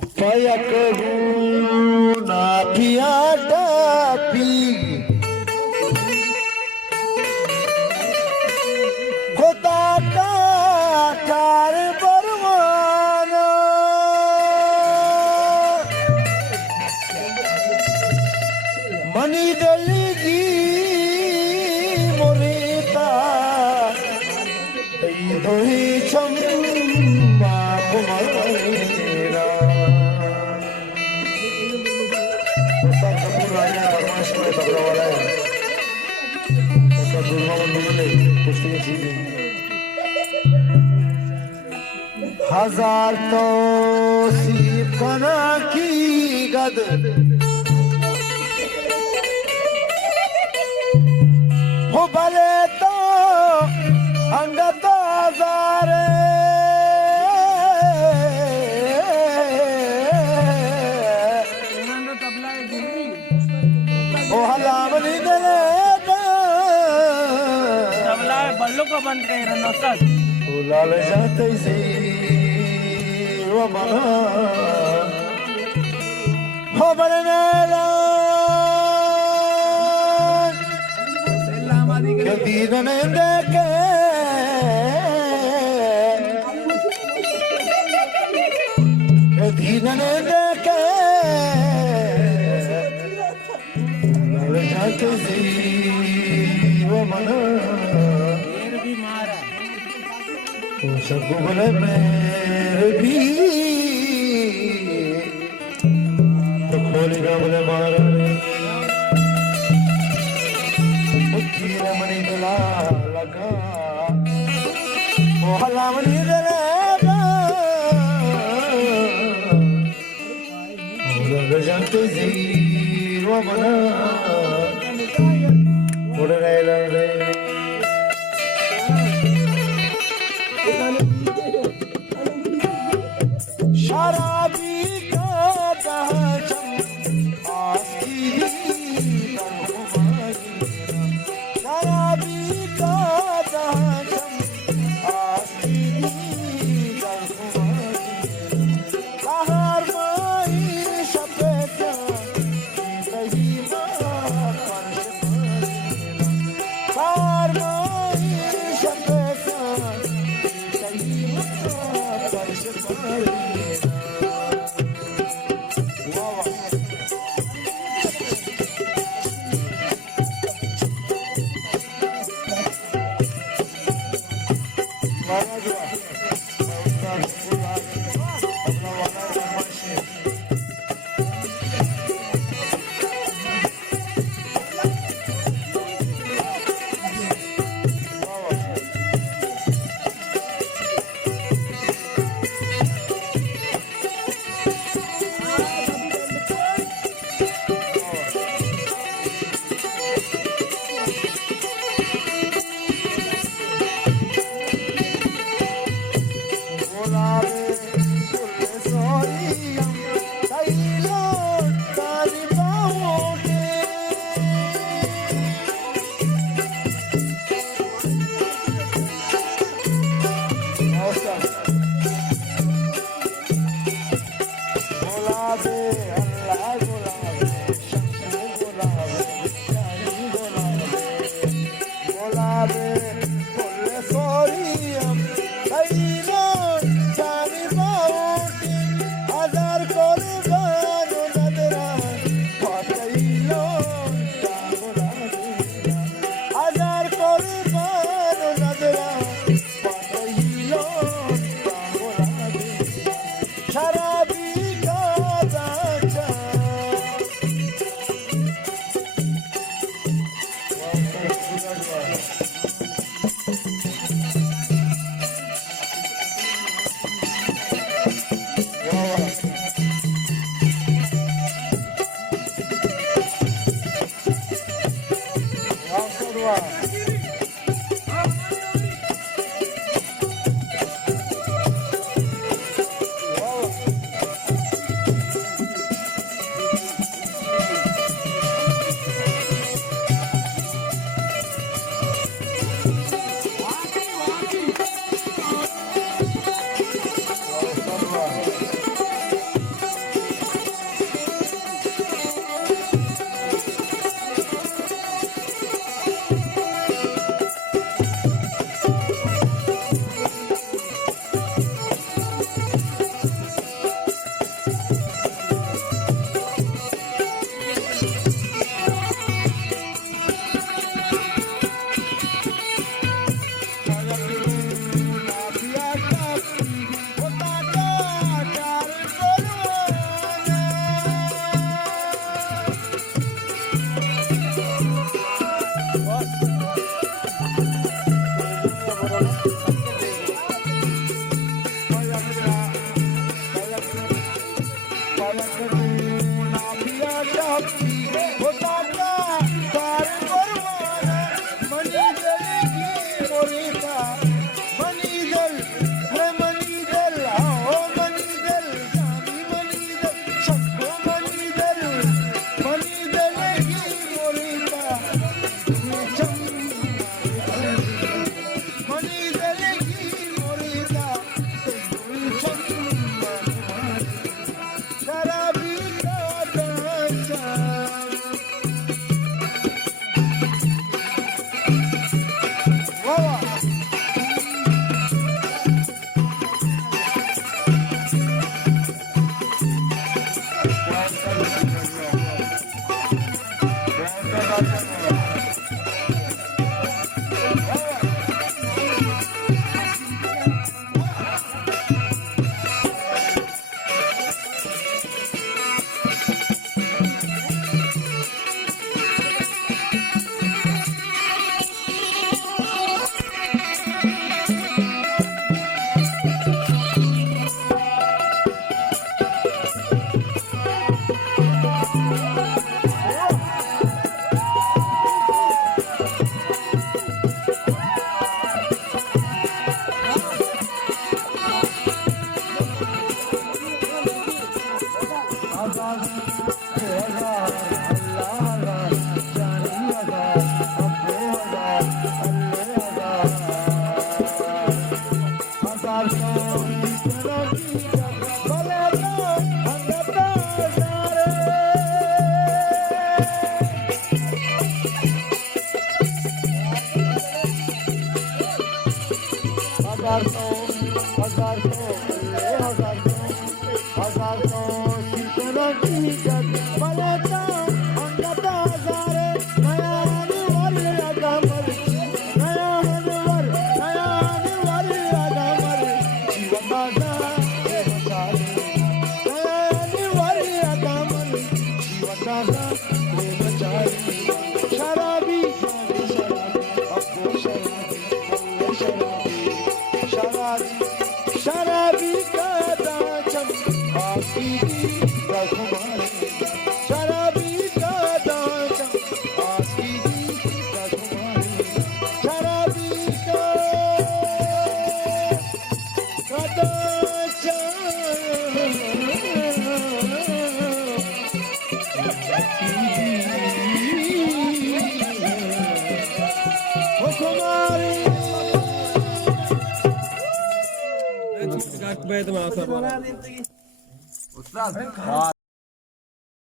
Payakaguna piyata pi kotaka kar barwana mani daligi morita doi chamba kumarera tabla वाला है उसका दुर्गा बंधु ने कुछ चीजें हजार तो सीपना की गद हो भले तो अंगत हजारे बल्लू को बंद कर रहा लाल जाते से वो मना हो बरने के दीन ने देखे के दीन ने देखे लाल जाते से वो मना सगुल मेरे भी तो खोलेगा बोले मारा कीर मनी दिला लगा वो हला मनी दिला लग जाते जी वो मना उड़ रहे शराबी का दहशम आस्की शराबी का दहशम आस्की बाहर माई शपेटा दही बाहर माई शपेटा दही लकडून आपल्याच्या हत्ती होता का कार परवाना मनी दल की मोरिता मनी दल हे मनी दल हो मनी दल स्वामी मनी दल शक्को मनी दल की मोरिता मनी दल की मोरिता शराबी दादाचा वा शराबी का दाचम आपकी रखवाले शराबी का दाचम आपकी रखवाले शराबी का Kahit ba ito mga kasama?